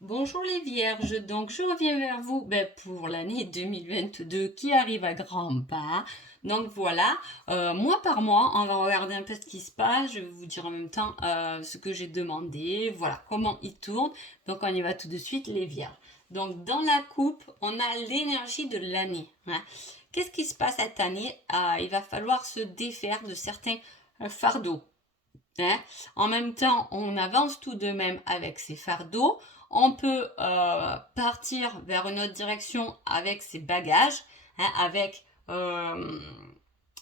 Bonjour les vierges, donc je reviens vers vous pour l'année 2022 qui arrive à grands pas. Donc voilà, mois par mois, on va regarder un peu ce qui se passe, je vais vous dire en même temps ce que j'ai demandé, voilà comment il tourne. Donc on y va tout de suite les vierges. Donc dans la coupe, on a l'énergie de l'année, hein. Qu'est-ce qui se passe cette année? Il va falloir se défaire de certains fardeaux, hein. En même temps, on avance tout de même avec ses fardeaux. On peut partir vers une autre direction avec ses bagages, hein,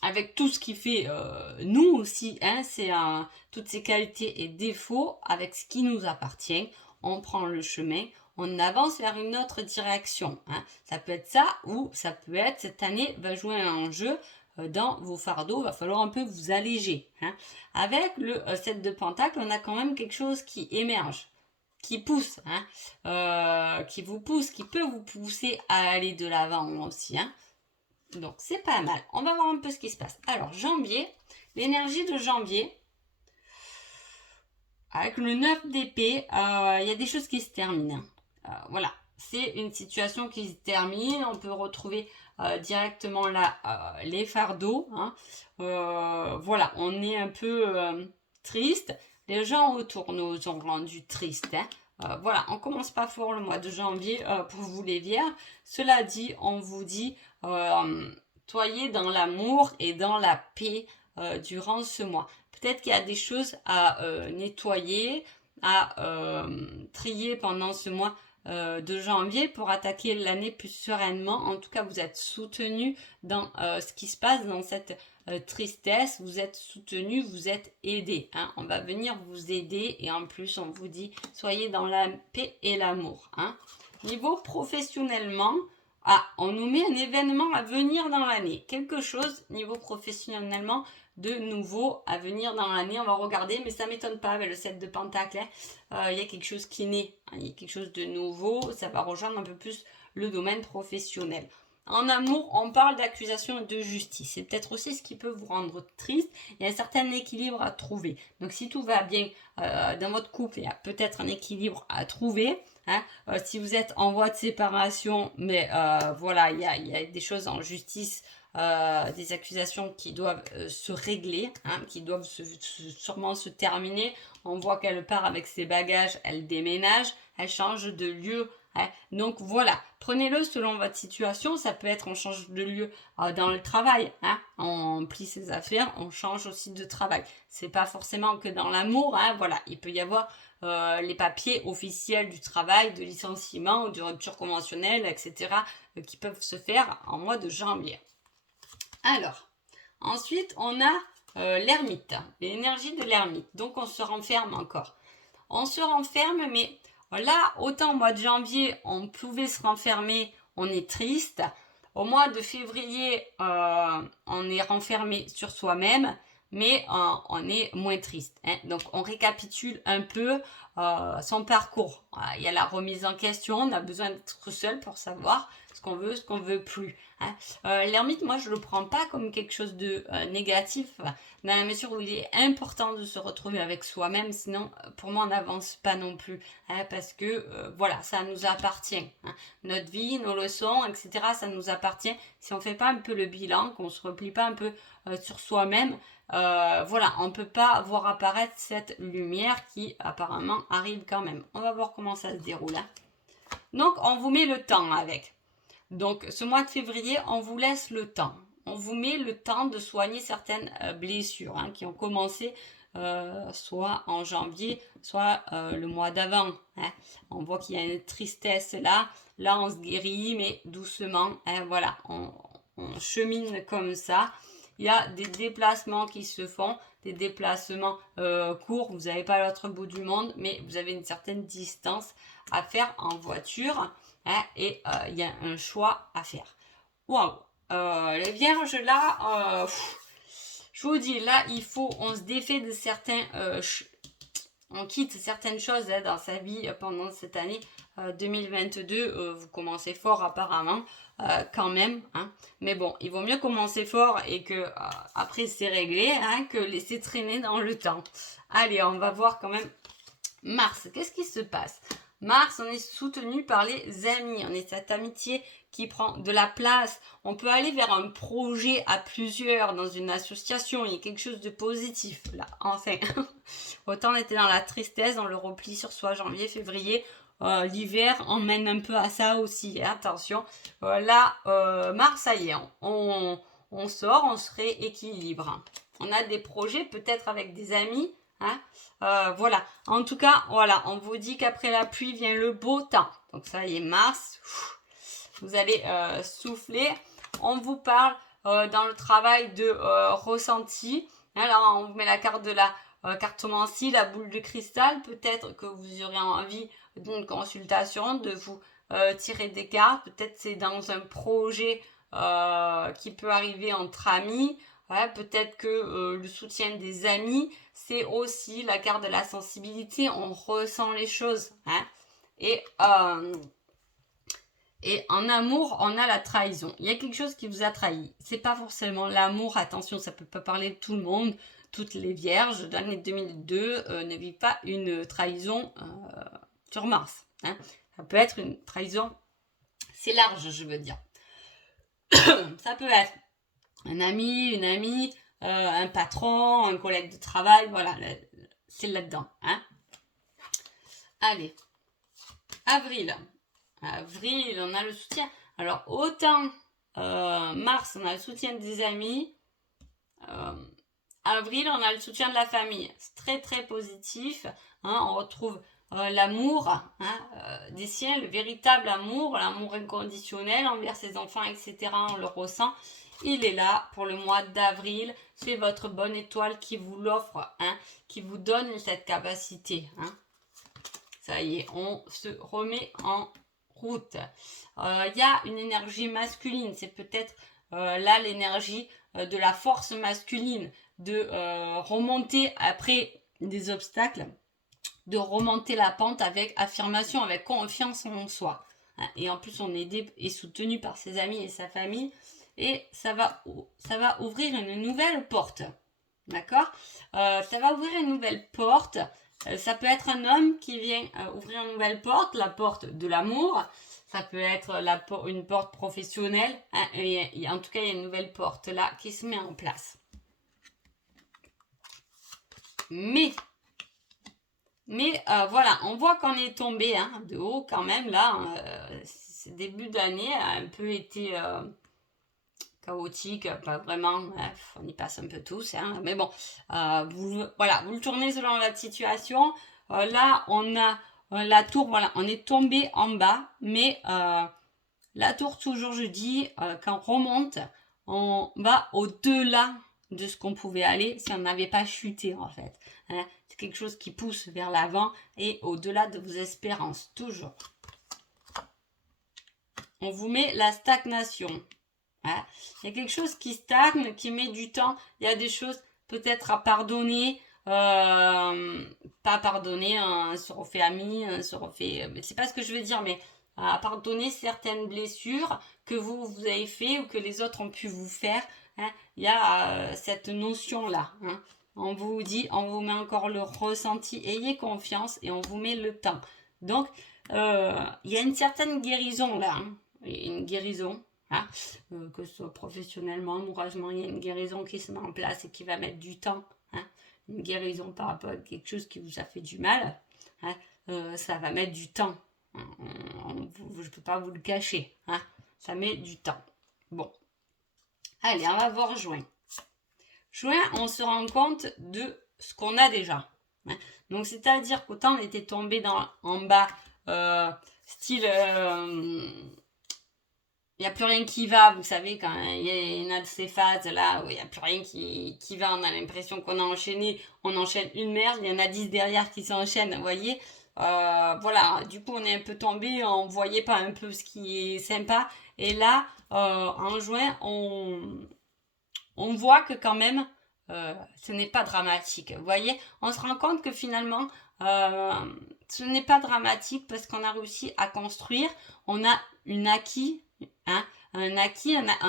avec tout ce qui fait nous aussi, hein, c'est toutes ses qualités et défauts, avec ce qui nous appartient. On prend le chemin, on avance vers une autre direction, hein. Ça peut être ça ou ça peut être cette année va jouer un enjeu dans vos fardeaux, il va falloir un peu vous alléger, hein. Avec le 7 de Pentacle, on a quand même quelque chose qui émerge, qui pousse, hein, qui vous pousse, qui peut vous pousser à aller de l'avant aussi, hein. Donc c'est pas mal. On va voir un peu ce qui se passe. Alors janvier, l'énergie de janvier, avec le 9 d'épée, il y a des choses qui se terminent. Voilà, c'est une situation qui se termine. On peut retrouver directement là les fardeaux, hein. Voilà, on est un peu triste. Les gens autour nous ont rendu tristes, hein. Voilà, on commence pas fort le mois de janvier pour vous les vierges. Cela dit, on vous dit soyez dans l'amour et dans la paix durant ce mois. Peut-être qu'il y a des choses à nettoyer, à trier pendant ce mois de janvier pour attaquer l'année plus sereinement. En tout cas, vous êtes soutenu dans ce qui se passe, dans cette tristesse. Vous êtes soutenu, vous êtes aidé, hein. On va venir vous aider et en plus, on vous dit soyez dans la paix et l'amour, hein. Niveau professionnellement, on nous met un événement à venir dans l'année. Quelque chose, niveau professionnellement, de nouveau à venir dans l'année. On va regarder, mais ça ne m'étonne pas avec le 7 de Pentacle, hein. Il y a quelque chose qui naît, hein. Il y a quelque chose de nouveau. Ça va rejoindre un peu plus le domaine professionnel. En amour, on parle d'accusation et de justice. C'est peut-être aussi ce qui peut vous rendre triste. Il y a un certain équilibre à trouver. Donc si tout va bien dans votre couple, il y a peut-être un équilibre à trouver, hein. Si vous êtes en voie de séparation, mais voilà, il y a des choses en justice, des accusations qui doivent se régler, hein, qui doivent sûrement se terminer. On voit qu'elle part avec ses bagages, elle déménage, elle change de lieu, hein. Donc voilà, prenez-le selon votre situation. Ça peut être on change de lieu dans le travail, hein. On plie ses affaires, on change aussi de travail. C'est pas forcément que dans l'amour, hein. Voilà, il peut y avoir les papiers officiels du travail, de licenciement ou de rupture conventionnelle, etc., qui peuvent se faire en mois de janvier. Alors, ensuite, on a l'ermite, l'énergie de l'ermite. Donc, on se renferme encore. On se renferme, mais là, autant au mois de janvier, on pouvait se renfermer, on est triste. Au mois de février, on est renfermé sur soi-même, mais on est moins triste, hein. Donc, on récapitule un peu son parcours. Il y a la remise en question, on a besoin d'être seul pour savoir ce qu'on veut plus, hein. L'ermite, moi, je le prends pas comme quelque chose de négatif, dans la mesure où il est important de se retrouver avec soi-même, sinon, pour moi, on n'avance pas non plus, hein, parce que, voilà, ça nous appartient, hein. Notre vie, nos leçons, etc., ça nous appartient. Si on fait pas un peu le bilan, qu'on se replie pas un peu sur soi-même, voilà, on peut pas voir apparaître cette lumière qui, apparemment, arrive quand même. On va voir comment ça se déroule, hein. Donc, on vous met le temps avec. Donc, ce mois de février, on vous laisse le temps. On vous met le temps de soigner certaines blessures, hein, qui ont commencé soit en janvier, soit le mois d'avant, hein. On voit qu'il y a une tristesse là. Là, on se guérit, mais doucement, hein, voilà, on chemine comme ça. Il y a des déplacements qui se font, des déplacements courts. Vous n'avez pas l'autre bout du monde, mais vous avez une certaine distance à faire en voiture, hein, et il y a un choix à faire. Waouh! Les vierges là, je vous dis, là, on se défait de certains, on quitte certaines choses, hein, dans sa vie pendant cette année 2022. Vous commencez fort apparemment, quand même, hein. Mais bon, il vaut mieux commencer fort et que après c'est réglé, hein, que laisser traîner dans le temps. Allez, on va voir quand même Mars. Qu'est-ce qui se passe? Mars, on est soutenu par les amis. On est cette amitié qui prend de la place. On peut aller vers un projet à plusieurs dans une association. Il y a quelque chose de positif là. Enfin, autant on était dans la tristesse, dans le repli sur soi, janvier, février. L'hiver emmène un peu à ça aussi. Hein, attention. Là, Mars, ça y est, on sort, on se rééquilibre. On a des projets peut-être avec des amis. Hein, voilà. En tout cas, voilà, on vous dit qu'après la pluie vient le beau temps. Donc ça y est, Mars. Vous allez souffler. On vous parle dans le travail de ressenti. Alors, on vous met la carte de la cartomancie, la boule de cristal. Peut-être que vous aurez envie d'une consultation, de vous tirer des cartes. Peut-être c'est dans un projet qui peut arriver entre amis. Ouais, peut-être que le soutien des amis, c'est aussi la carte de la sensibilité. On ressent les choses. Hein. Et en amour, on a la trahison. Il y a quelque chose qui vous a trahi. C'est pas forcément l'amour. Attention, ça peut pas parler de tout le monde. Toutes les vierges de l'année 2002 ne vivent pas une trahison sur Mars. Hein. Ça peut être une trahison. C'est large, je veux dire. Ça peut être un ami, une amie, un patron, un collègue de travail. Voilà, c'est là-dedans. Hein. Allez, avril. Avril, on a le soutien. Alors, autant Mars, on a le soutien des amis. Avril, on a le soutien de la famille. C'est très, très positif. Hein, on retrouve l'amour des siens, le véritable amour, l'amour inconditionnel envers ses enfants, etc. On le ressent. Il est là pour le mois d'avril. C'est votre bonne étoile qui vous l'offre, qui vous donne cette capacité. Ça y est, on se remet en route. Y a une énergie masculine, c'est peut-être là l'énergie de la force masculine, de remonter après des obstacles, de remonter la pente avec affirmation, avec confiance en soi. Et en plus, on est aidé et soutenu par ses amis et sa famille. Et ça va ouvrir une nouvelle porte. D'accord. Ça va ouvrir une nouvelle porte. Ça peut être un homme qui vient ouvrir une nouvelle porte, la porte de l'amour. Ça peut être une porte professionnelle. En tout cas, il y a une nouvelle porte là qui se met en place. Mais voilà, on voit qu'on est tombé de haut quand même là. Ce début d'année a un peu été chaotique, pas vraiment, on y passe un peu tous, mais bon, vous le tournez selon la situation. Là, on a la tour, voilà, on est tombé en bas, mais la tour, toujours je dis, quand on remonte, on va au-delà de ce qu'on pouvait aller si on n'avait pas chuté en fait. C'est quelque chose qui pousse vers l'avant et au-delà de vos espérances, toujours. On vous met la stagnation. Il y a quelque chose qui stagne, qui met du temps. Il y a des choses peut-être à pardonner. Pas pardonner, on se refait ami, on se refait... C'est pas ce que je veux dire, mais à pardonner certaines blessures que vous avez fait ou que les autres ont pu vous faire. Il y a cette notion-là. On vous dit, on vous met encore le ressenti. Ayez confiance et on vous met le temps. Donc, il y a une certaine guérison là. Une guérison. Que ce soit professionnellement, amoureusement, il y a une guérison qui se met en place et qui va mettre du temps. Une guérison par rapport à quelque chose qui vous a fait du mal, ça va mettre du temps. Je ne peux pas vous le cacher. Ça met du temps. Bon. Allez, on va voir juin. Juin, on se rend compte de ce qu'on a déjà. Donc, c'est-à-dire qu'autant on était tombé en bas, style... il n'y a plus rien qui va, vous savez, quand il y a une de ces phases là où il n'y a plus rien qui va, on a l'impression qu'on a enchaîné, on enchaîne une merde, il y en a 10 derrière qui s'enchaînent, vous voyez. Voilà, du coup on est un peu tombé, on voyait pas un peu ce qui est sympa. Et là, en juin, on voit que quand même, ce n'est pas dramatique. Vous voyez, on se rend compte que finalement, ce n'est pas dramatique parce qu'on a réussi à construire, on a un acquis, on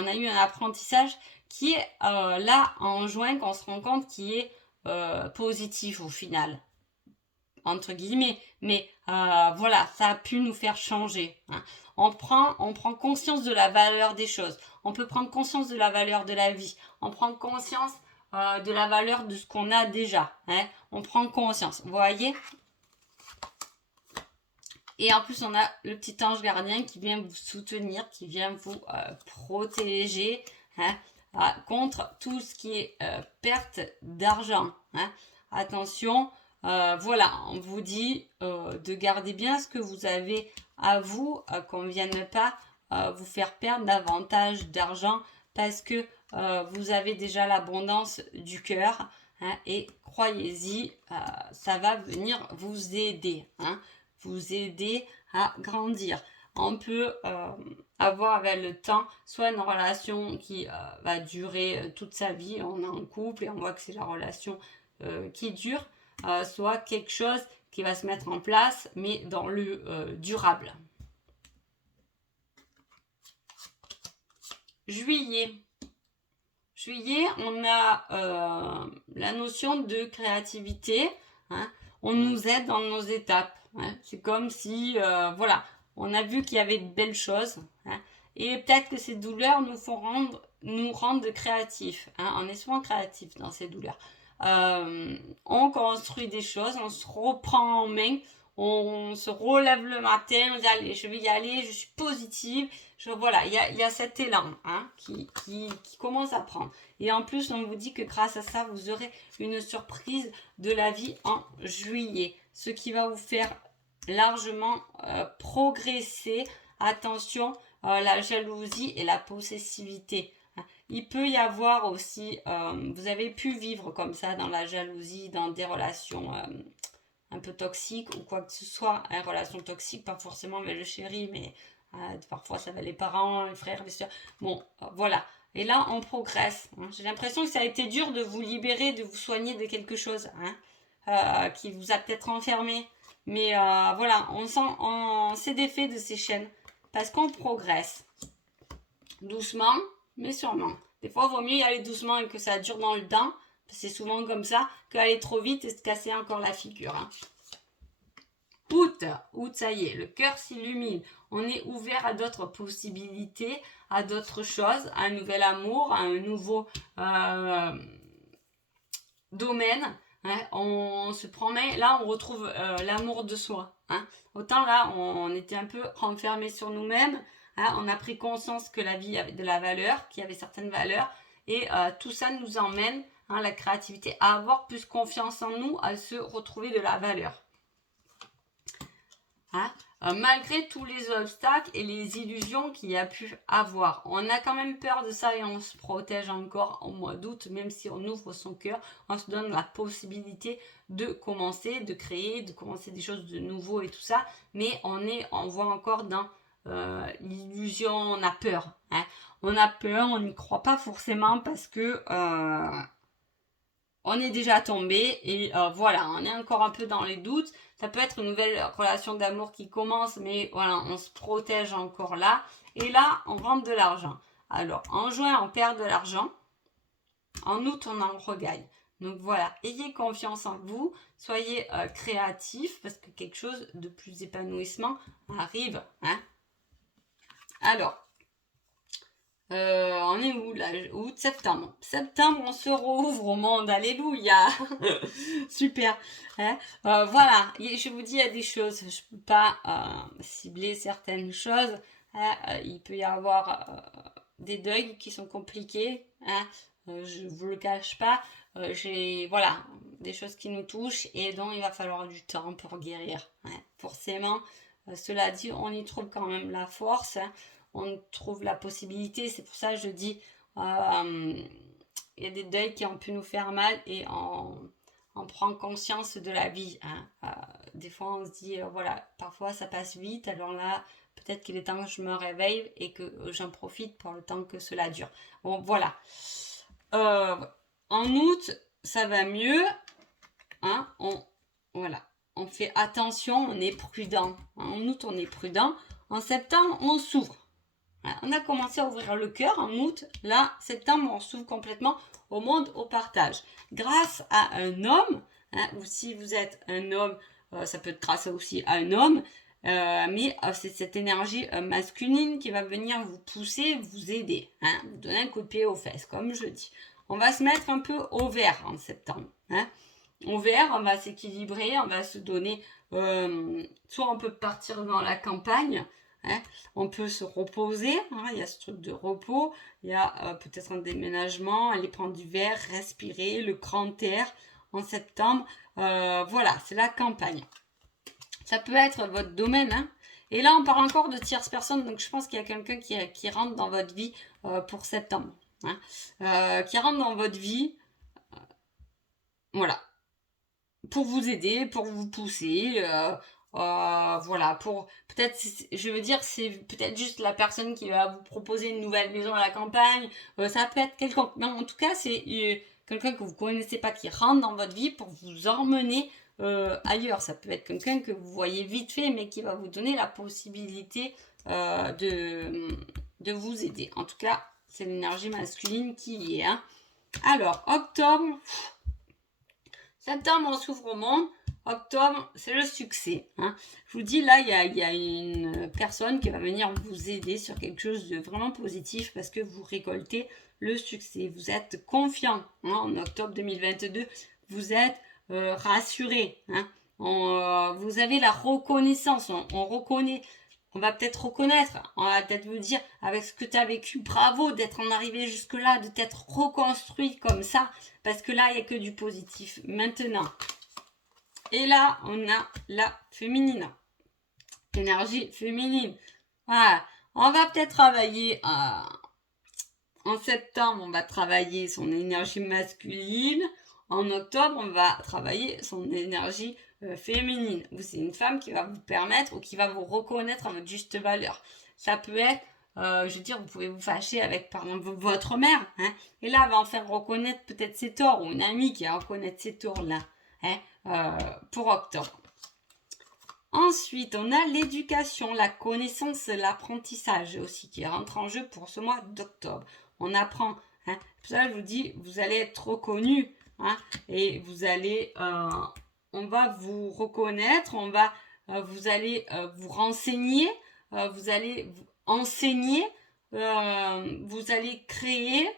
a eu un apprentissage qui est là en juin qu'on se rend compte qui est positif au final. entre guillemets, mais voilà, ça a pu nous faire changer. Hein. On prend conscience de la valeur des choses. On peut prendre conscience de la valeur de la vie. On prend conscience de la valeur de ce qu'on a déjà. Hein. On prend conscience. Vous voyez? Et en plus, on a le petit ange gardien qui vient vous soutenir, qui vient vous protéger hein, contre tout ce qui est perte d'argent. Hein. Attention, voilà, on vous dit de garder bien ce que vous avez à vous, qu'on ne vienne pas vous faire perdre davantage d'argent parce que vous avez déjà l'abondance du cœur. Hein, et croyez-y, ça va venir vous aider. Hein, vous aider à grandir. On peut avoir avec le temps soit une relation qui va durer toute sa vie, on est en couple et on voit que c'est la relation qui dure, soit quelque chose qui va se mettre en place, mais dans le durable. Juillet. Juillet, on a la notion de créativité. Hein, on nous aide dans nos étapes. Hein, c'est comme si, voilà, on a vu qu'il y avait de belles choses. Hein, et peut-être que ces douleurs nous rendent créatifs. Hein, on est souvent créatifs dans ces douleurs. On construit des choses, on se reprend en main, on se relève le matin, on dit allez, je vais y aller, je suis positive. Voilà, il y a cet élan hein, qui commence à prendre. Et en plus, on vous dit que grâce à ça, vous aurez une surprise de la vie en juillet. Ce qui va vous faire largement progresser. Attention, la jalousie et la possessivité. Il peut y avoir aussi, vous avez pu vivre comme ça dans la jalousie, dans des relations un peu toxiques ou quoi que ce soit. Une relation toxique, pas forcément avec le chéri, mais parfois ça va les parents, les frères, les soeurs. Bon, voilà. Et là, on progresse. Hein. J'ai l'impression que ça a été dur de vous libérer, de vous soigner de quelque chose hein, qui vous a peut-être enfermé. Mais voilà, on s'est défait de ces chaînes parce qu'on progresse. Doucement, mais sûrement. Des fois, il vaut mieux y aller doucement et que ça dure dans le temps. C'est souvent comme ça qu'aller trop vite et se casser encore la figure. Hein. Août, ça y est, le cœur s'illumine. On est ouvert à d'autres possibilités, à d'autres choses, à un nouvel amour, à un nouveau domaine. Hein. On se promet, là on retrouve l'amour de soi. Hein. Autant là, on était un peu renfermé sur nous-mêmes. Hein. On a pris conscience que la vie avait de la valeur, qu'il y avait certaines valeurs. Et tout ça nous emmène, hein, la créativité, à avoir plus confiance en nous, à se retrouver de la valeur. Hein, malgré tous les obstacles et les illusions qu'il y a pu avoir. On a quand même peur de ça et on se protège encore au mois d'août, même si on ouvre son cœur, on se donne la possibilité de commencer, de créer, de commencer des choses de nouveau et tout ça, mais on voit encore dans l'illusion, on a peur. Hein. On a peur, on n'y croit pas forcément parce que on est déjà tombé et voilà, on est encore un peu dans les doutes. Ça peut être une nouvelle relation d'amour qui commence, mais voilà, on se protège encore là. Et là, on rentre de l'argent. Alors, en juin, on perd de l'argent. En août, on en regagne. Donc voilà, ayez confiance en vous, soyez créatifs parce que quelque chose de plus épanouissement arrive. Hein. Alors, on est où là? Août, septembre. Septembre, on se rouvre au monde. Alléluia. Super. Hein, voilà. Je vous dis, il y a des choses. Je ne peux pas cibler certaines choses. Hein, il peut y avoir des deuils qui sont compliqués. Hein, je ne vous le cache pas. J'ai voilà, des choses qui nous touchent et dont il va falloir du temps pour guérir. Hein, forcément. Cela dit, on y trouve quand même la force. Hein, on trouve la possibilité, c'est pour ça que je dis il y a des deuils qui ont pu nous faire mal et on prend conscience de la vie. Hein. Des fois on se dit voilà, parfois ça passe vite, alors là peut-être qu'il est temps que je me réveille et que j'en profite pour le temps que cela dure. Bon voilà. En août ça va mieux. Hein, voilà. On fait attention, on est prudent. En août on est prudent. En septembre on s'ouvre. On a commencé à ouvrir le cœur en août. Là, septembre, on s'ouvre complètement au monde, au partage. Grâce à un homme, hein, ou si vous êtes un homme ça peut être grâce aussi à un homme, mais c'est cette énergie masculine qui va venir vous pousser, vous aider, hein, vous donner un coup de pied aux fesses, comme je dis. On va se mettre un peu au vert en septembre. Hein. Au vert, on va s'équilibrer, on va se donner... soit on peut partir dans la campagne, hein, on peut se reposer, hein, il y a ce truc de repos, il y a peut-être un déménagement, aller prendre du verre, respirer, le grand air en septembre. Voilà, c'est la campagne. Ça peut être votre domaine. Hein. Et là, on parle encore de tierce personne, donc je pense qu'il y a quelqu'un qui rentre dans votre vie pour septembre. Hein. Qui rentre dans votre vie, voilà, pour vous aider, pour vous pousser. Voilà, pour peut-être, je veux dire, c'est peut-être juste la personne qui va vous proposer une nouvelle maison à la campagne. Ça peut être quelqu'un, mais en tout cas, c'est quelqu'un que vous connaissez pas qui rentre dans votre vie pour vous emmener ailleurs. Ça peut être quelqu'un que vous voyez vite fait, mais qui va vous donner la possibilité de vous aider. En tout cas, c'est l'énergie masculine qui y est. Hein. Alors, octobre, septembre, on s'ouvre au monde. Octobre, c'est le succès. Hein. Je vous dis, là, il y a une personne qui va venir vous aider sur quelque chose de vraiment positif parce que vous récoltez le succès. Vous êtes confiant. Hein, en octobre 2022, vous êtes rassuré. Hein. Vous avez la reconnaissance. On reconnaît. On va peut-être reconnaître, on va peut-être vous dire, avec ce que tu as vécu, bravo d'être en arrivé jusque-là, de t'être reconstruit comme ça, parce que là, il n'y a que du positif. Maintenant, et là, on a la féminine. Énergie féminine. Voilà. On va peut-être travailler en septembre, on va travailler son énergie masculine. En octobre, on va travailler son énergie féminine. C'est une femme qui va vous permettre ou qui va vous reconnaître à votre juste valeur. Ça peut être, je veux dire, vous pouvez vous fâcher avec, par exemple, votre mère. Hein, et là, elle va en faire reconnaître peut-être ses torts ou une amie qui va reconnaître ses torts là. Hein, pour octobre. Ensuite, on a l'éducation, la connaissance, l'apprentissage aussi qui rentre en jeu pour ce mois d'octobre. On apprend. Hein. Pour ça, je vous dis, vous allez être reconnu. Hein, et vous allez, on va vous reconnaître, vous allez vous renseigner, vous allez vous enseigner, vous allez créer.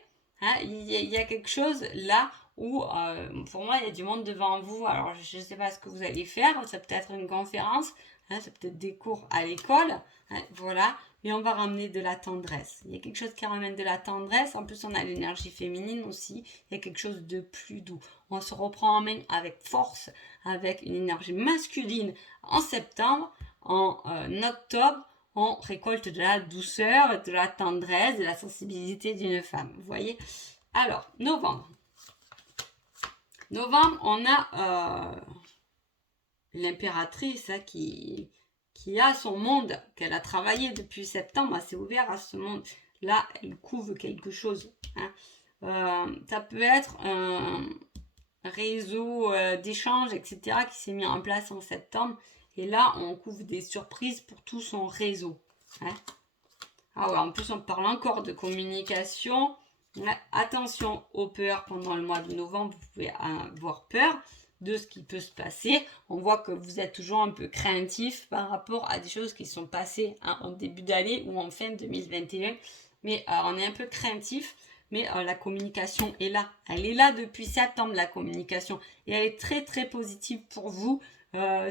Hein, il y a quelque chose là où, pour moi, il y a du monde devant vous. Alors, je ne sais pas ce que vous allez faire. Ça peut être une conférence, hein, ça peut être des cours à l'école. Hein, voilà. Mais on va ramener de la tendresse. Il y a quelque chose qui ramène de la tendresse. En plus, on a l'énergie féminine aussi. Il y a quelque chose de plus doux. On se reprend en main avec force, avec une énergie masculine en septembre. En octobre, on récolte de la douceur, de la tendresse, de la sensibilité d'une femme. Vous voyez ? Alors, novembre. Novembre, on a l'impératrice hein, qui a son monde, qu'elle a travaillé depuis septembre, elle s'est ouverte à ce monde. Là, elle couvre quelque chose. Hein. Ça peut être un réseau d'échanges, etc., qui s'est mis en place en septembre. Et là, on couvre des surprises pour tout son réseau. Hein. Ah ouais, en plus, on parle encore de communication. Ouais, attention aux peurs pendant le mois de novembre, vous pouvez avoir peur de ce qui peut se passer. On voit que vous êtes toujours un peu craintif par rapport à des choses qui sont passées hein, en début d'année ou en fin 2021. Mais on est un peu craintif, mais la communication est là. Elle est là depuis septembre, la communication. Et elle est très très positive pour vous.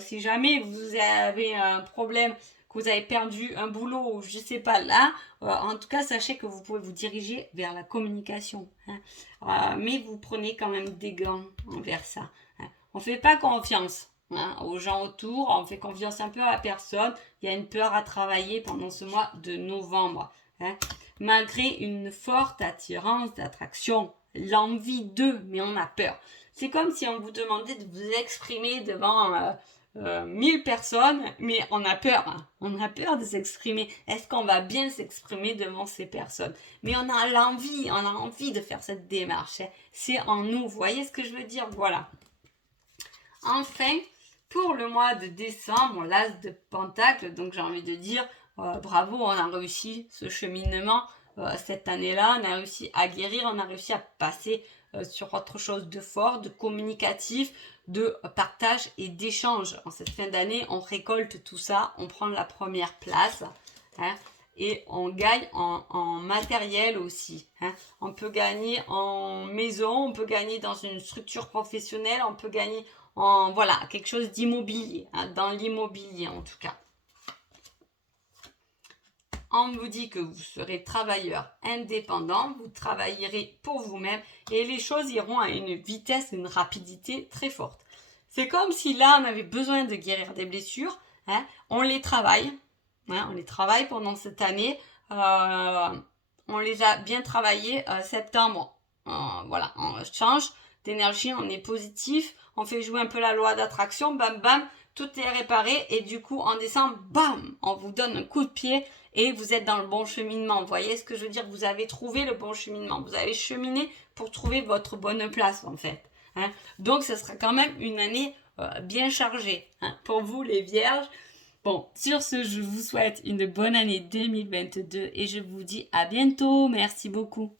Si jamais vous avez un problème, que vous avez perdu un boulot ou je ne sais pas là, en tout cas sachez que vous pouvez vous diriger vers la communication. Hein. Mais vous prenez quand même des gants envers ça. Hein. On ne fait pas confiance hein, aux gens autour, on fait confiance un peu à la personne. Il y a une peur à travailler pendant ce mois de novembre. Hein. Malgré une forte attirance d'attraction, l'envie d'eux, mais on a peur. C'est comme si on vous demandait de vous exprimer devant 1000 personnes, mais on a peur. Hein. On a peur de s'exprimer. Est-ce qu'on va bien s'exprimer devant ces personnes? Mais on a envie de faire cette démarche. Hein. C'est en nous. Vous voyez ce que je veux dire? Voilà. Enfin, pour le mois de décembre, l'as de Pentacle, donc j'ai envie de dire, bravo, on a réussi ce cheminement cette année-là, on a réussi à guérir, on a réussi à passer sur autre chose de fort, de communicatif, de partage et d'échange. En cette fin d'année, on récolte tout ça, on prend la première place, hein, et on gagne en matériel aussi. Hein. On peut gagner en maison, on peut gagner dans une structure professionnelle, on peut gagner en voilà, quelque chose d'immobilier, hein, dans l'immobilier en tout cas. On vous dit que vous serez travailleur indépendant, vous travaillerez pour vous-même et les choses iront à une vitesse, une rapidité très forte. C'est comme si là, on avait besoin de guérir des blessures, hein, on les travaille, hein, on les travaille pendant cette année, on les a bien travaillés septembre, voilà, on change d'énergie, on est positif, on fait jouer un peu la loi d'attraction, bam bam, tout est réparé et du coup en décembre, bam, on vous donne un coup de pied et vous êtes dans le bon cheminement. Vous voyez ce que je veux dire? Vous avez trouvé le bon cheminement. Vous avez cheminé pour trouver votre bonne place en fait. Hein? Donc ce sera quand même une année bien chargée hein, pour vous les vierges. Bon, sur ce, je vous souhaite une bonne année 2022 et je vous dis à bientôt. Merci beaucoup.